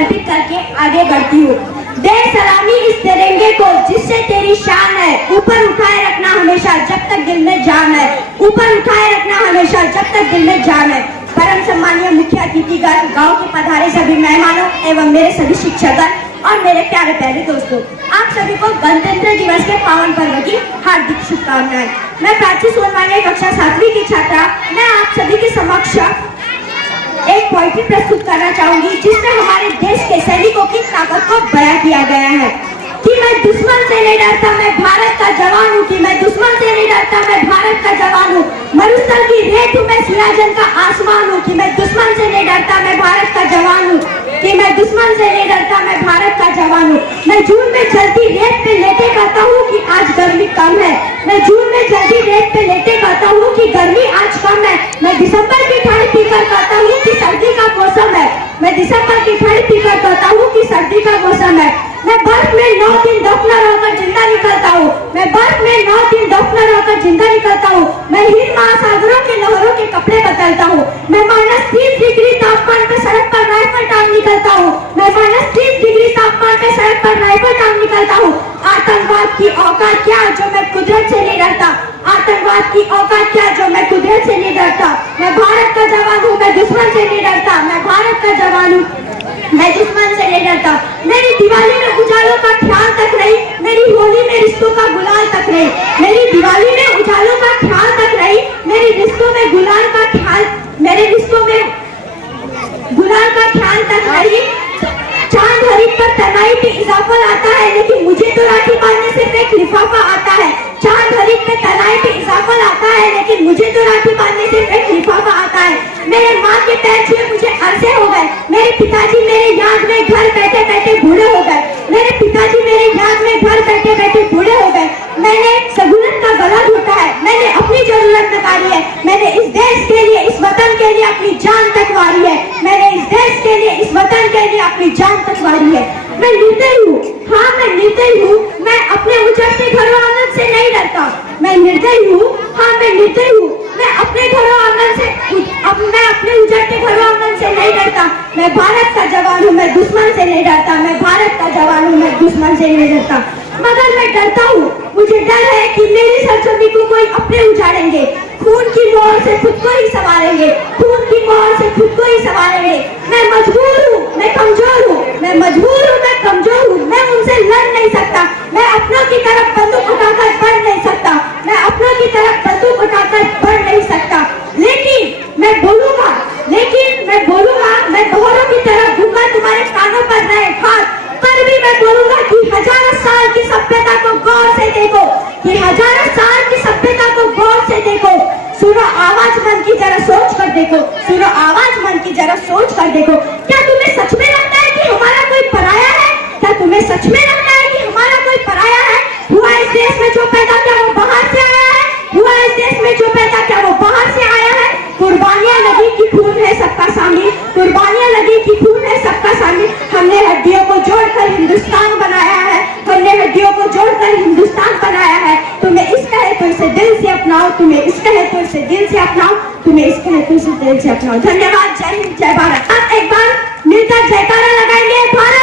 समर्पित करके आगे बढ़ती हूँ। दे सलामी इस तिरंगे को जिससे तेरी शान है, ऊपर उठाए रखना हमेशा जब तक दिल में जान है, ऊपर उठाए रखना हमेशा जब तक दिल में जान है। परम सम्मानीय मुख्य अतिथिगण, गांव के पधारे सभी मेहमानों एवं मेरे सभी शिक्षकगण और मेरे प्यारे प्यारे दोस्तों, आप सभी को गणतंत्र दिवस के पावन पर्व की हार्दिक शुभकामनाएं। मैं प्राची सोनवानी कक्षा 7वीं की छात्रा, मैं आप सभी के समक्ष एक पोएट्री प्रस्तुत करना चाहूंगी जिसमें हमारे देश के सैनिकों की ताकत को बयां किया गया है कि मैं दुश्मन से नहीं डरता, मैं भारत का जवान हूँ, कि मैं दुश्मन से नहीं डरता, मैं भारत का जवान हूँ। मरुस्थल की रेत हूँ, मैं सियाचन का आसमान हूँ, कि मैं दुश्मन से नहीं डरता, मैं भारत का जवान हूँ, कि मैं दुश्मन से नहीं डरता, मैं भारत का जवान हूँ। मैं जून में जलती रेत पे लेटे कहता हूँ कि आज गर्मी कम है, मैं जून में जलती रेत पे लेटे कहता हूँ कि गर्मी आज कम है। मैं दिसंबर की ठंड पीकर कहता हूँ कि सर्दी का मौसम है, मैं दिसंबर की ठंड पीकर कहता हूँ कि सर्दी का मौसम है। मैं बर्फ में 9 दिन दफना रहकर जिंदा निकलता हूँ, मैं बर्फ में 9 दिन दफना रहकर जिंदा निकलता हूँ। मैं हिंद महासागरों के लहरों के कपड़े बदलता हूँ, मैं -30 डिग्री तापमान पे सड़क पर राइफल टांग निकलता हूँ, मैं -30 डिग्री तापमान पे सड़क पर राइफल टांग निकलता हूँ। आतंकवाद की औकात क्या जो मैं कुदरत से नहीं डरता, आतंकवाद की औकात क्या जो मैं कुदरत से नहीं डरता। मैं भारत का जवान हूँ, मैं दुश्मन से नहीं डरता, मैं भारत का जवान हूँ, मैं दुश्मन से नहीं डरता। मेरी दिवाली में उजालों का ख्याल तक नहीं, मेरी होली में रिश्तों का गुलाल तक नहीं, मेरी दिवाली में उजालों का ख्याल तक नहीं, मेरी रिश्तों में गुलाल का ख्याल, मेरे रिश्तों में गुलाल का ख्याल तक नहीं। चांद हरीफ पर तनाई पे इजाफा आता है, लेकिन मुझे तो राखी बांधने से एक लिफाफा आता है। चांद हरीफ पे तनाई पे इजाफा आता है, लेकिन मुझे तो राखी बांधने से एक लिफाफा आता है। मेरे माँ के पैर छुए मुझे अरसे हो गए, मेरे पिताजी मेरे याद में घर बैठे बैठे बूढ़े हो गए, मेरे पिताजी मेरे याद में घर बैठे बैठे बूढ़े हो गए। मैंने सहूलत का गला घोटा है, मैंने अपनी जरूरत नकारी है, मैंने इस देश के लिए, इस वतन के लिए अपनी जान तक वारी है, मैंने इस देश के लिए, इस वतन के लिए अपनी जान तक वारी है। मैं निर्दयी हूँ, हाँ मैं निर्दयी हूँ, मैं अपने उजड़ते घरों आंगन से नहीं डरता। मैं निर्दयी हूँ, हाँ मैं निर्दयी हूँ, मैं अपने घरों आंगन से, मैं अपने उजड़ते घरों आंगन से नहीं डरता। मैं भारत का जवान हूँ, मैं दुश्मन से नहीं डरता, मैं भारत का जवान हूँ, मैं दुश्मन से नहीं डरता। मगर मैं डरता हूँ, मुझे डर है कि मेरी सरजमी को कोई अपने उजाड़ेंगे, खून की मोहर से खुद को ही संवारेंगे, खून की मोहर से खुद को ही संवारेंगे। मैं मजबूर हूँ, मैं कमजोर हूँ, मैं मजबूर हूँ, मैं कमजोर हूँ, मैं उनसे लड़ नहीं सकता, मैं अपनों की तरफ बंदूक उठाकर बढ़ नहीं सकता, मैं अपनों की तरफ बंदूक उठाकर बढ़ नहीं सकता। लेकिन मैं बोलूंगा, मैं बहरों की तरफ दूंगा तुम्हारे कानों पर रहे हाथ, पर भी मैं बोलूंगा कि हजारों साल की सभ्यता को गौर से देखो, कि हजारों साल की सभ्यता को गौर से देखो। सुनो आवाज मन की जरा सोच कर देखो, सुनो आवाज मन की जरा सोच कर देखो। क्या तुम्हें सच में लगता है कि हमारा कोई पराया है? क्या तुम्हें सच में लगता है कि हमारा कोई पराया है? हुआ इस देश में जो पैदा क्या वो बाहर से आया है? हुआ इस देश में जो पैदा क्या वो बाहर से आया है? कुर्बानियां लगी कि खून है सबका शामिल, कुर्बानियां लगी कि खून है सबका शामिल। हमने हड्डियों को जोड़कर हिंदुस्तान बनाया है, हमने हड्डियों को जोड़कर हिंदुस्तान बनाया है। तुम्हें इश्क है तो इसे दिल से अपनाओ, तुम्हें इश्क है तो इसे दिल से अपनाओ, तुम्हें इश्क है तो इसे दिल से अपनाओ। धन्यवाद, जय हिंद, जय भारत। आप एक बार मिलकर जयकारा लगाएंगे भारत